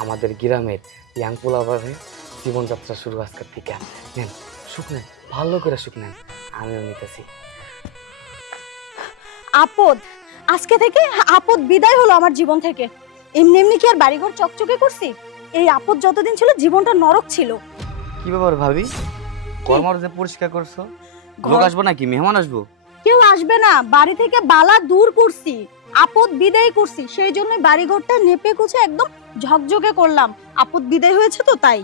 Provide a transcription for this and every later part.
আমাদের গ্রামের ইয়াং পোলাপানের জীবনযাত্রা শুরু আজকের থেকে। নেন সুখ নেন, ভালো করে সুখ নেন, আমিও নিতেছি। আপদ, আজকে থেকে আপদ বিদায় হলো আমার জীবন থেকে। এমনি এমনি কি আর বাড়িঘর চকচকে করছি? এই আপদ যতদিন ছিল জীবনটা নরক ছিল। কি ব্যাপার ভাবি, ঘর যে পরিষ্কার করছো? লোক আসবো নাকি, মেহমান আসবো? কেউ আসবে না, বাড়ি থেকে বালা দূর করছি, আপদ বিদায় করছি, সেই জন্য বাড়িঘরটা নেপে কুচে একদম ঝকঝকে করলাম। আপদ বিদায় হয়েছে তো তাই।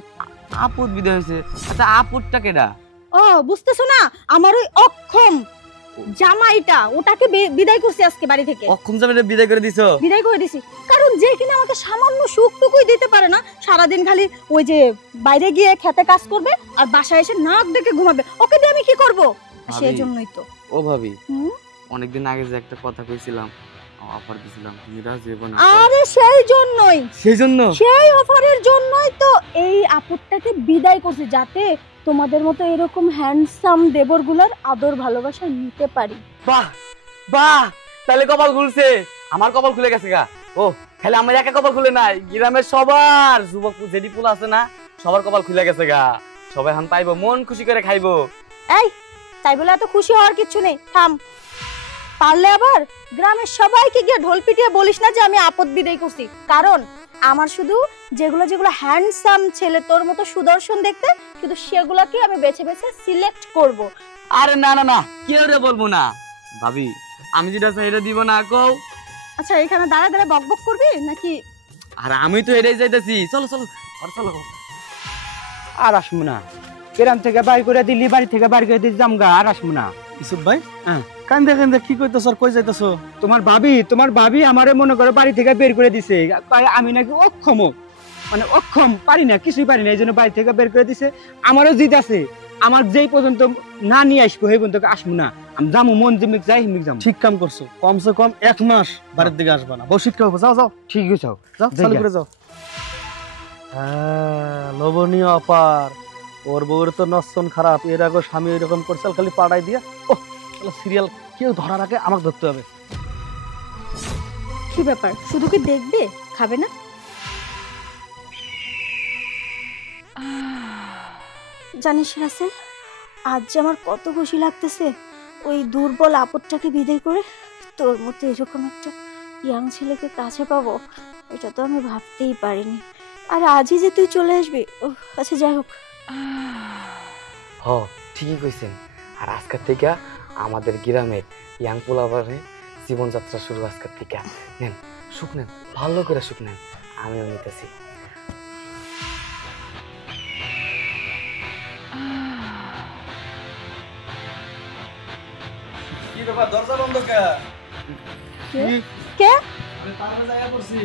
আপদ বিদায় হয়েছে? আচ্ছা আপদটা কেডা? ও বুঝতেছো না, আমার ওই অক্ষম জামাইটা, ওটাকে বিদায় করছি আজকে বাড়ি থেকে। অক্ষম জামাইটা বিদায় করে দিছো? বিদায় করে দিছি, কারণ যে কিনা আমাকে সামান্য সুখটুকুই দিতে পারে না, সারাদিন খালি ওই যে বাইরে গিয়ে খেতে কাজ করবে আর বাসায় এসে নাক ডেকে ঘুমাবে, ওকে দিয়ে আমি কি করব? সেই জন্যই তো। ও ভাবি, অনেকদিন আগে যে একটা কথা কইছিলাম, অফার দিছিলাম, তুমি রাজি হবে না? আরে সেই জন্যই, সেই অফারের জন্যই তো এই আপদটাকে বিদায় করছি, যাতে তোমাদের মতো এরকম হ্যান্ডসাম দেবরগুলোর আদর ভালোবাসা নিতে পারি। বাহ বাহ, তাহলে কপাল খুলছে, আমার কপাল খুলে গেছে গা। ও খালি আমার একা কপাল খুলে নাই, গ্রামের সবার যুবক যেটি পোলা আছে না, সবার কপাল খুলে গেছে গা। সবাই হান পাইবো, মন খুশি করে খাইবো। এই তাই বলে এত খুশি হওয়ার কিছু নেই, থাম। পারলে আবার গ্রামের সবাইকে গিয়ে ঢোল পিটিয়ে বলিস না যে আমি আপদ বিদায় করছি, কারণ আমার শুধু যেগুলো যেগুলো হ্যান্ডসাম ছেলে তোর মতো সুদর্শন দেখতে, শুধু সেগুলোকে আমি বেছে বেছে সিলেক্ট করব। আরে না না না, কেউ রে বলবো না ভাবি, আমি যেটা চাই এটা দিব না কও। আচ্ছা এখানে দাঁড়া দাঁড়া বকবক করবি নাকি? আর আমি তো এটাই চাইতেছি, চলো চলো আর চলো। আর আসবো না, গ্রাম থেকে বাড়ি করে দিল্লি, বাড়ি থেকে বাড়ি করে দিল্লি জামগা, আর আসবো না। ইসুফ ভাই, কান্দে কান্দে কি কইতেছ আর কই যাইতেছো? তোমার ভাবি আমারে মনে করো বাড়ি থেকে বের করে দিছে, আমি নাকি অক্ষম, মানে অক্ষম, পারি না, কিছুই পারি না, এই জন্য বাড়ি থেকে বের করে দিছে। আমারও জিদ আছে, আমার যেই পর্যন্ত না নিয়ে আসবো সেই পর্যন্ত আসবো না, আমি যাবো, মন যেমিক যাই হিমিক যাবো। ঠিক কাম করছো, কমসে কম 1 মাস বাড়ির দিকে আসবা না, বউ শিক্ষা হবে। যাও যাও, ঠিক আছে, যাও চালু করে যাও। হ্যাঁ, লোভনীয় অপার, ওর বউয়ের তো নষ্টন খারাপ, এর আগে স্বামী এরকম করছে, খালি পাড়াই দিয়া। ও সিরিয়াল কেউ ধরার আগে আমাকে ধরতে হবে। কি ব্যাপার, শুধু কি দেখবে, খাবে না? জানিস রাসেল, আজ যে আমার কত খুশি লাগতেছে ওই দুর্বল আপদটাকে বিদায় করে তোর মতো এরকম একটা ইয়াং ছেলেকে কাছে পাবো, এটা তো আমি ভাবতেই পারিনি। আর আজই যে তুই চলে আসবি, ও আচ্ছা যাই হোক। হ ঠিকই কইছেন, আর আজকের থেকে আমাদের গ্রামের ইয়াং পোলাপানের জীবনযাত্রা শুরু আজকের থেকে। নেন সুখ নেন, ভালো করে সুখ নেন, আমিও নিতেছি। কি ব্যাপার, দরজা বন্ধ কে? কে? আমি পাগলের জায়গা করছি।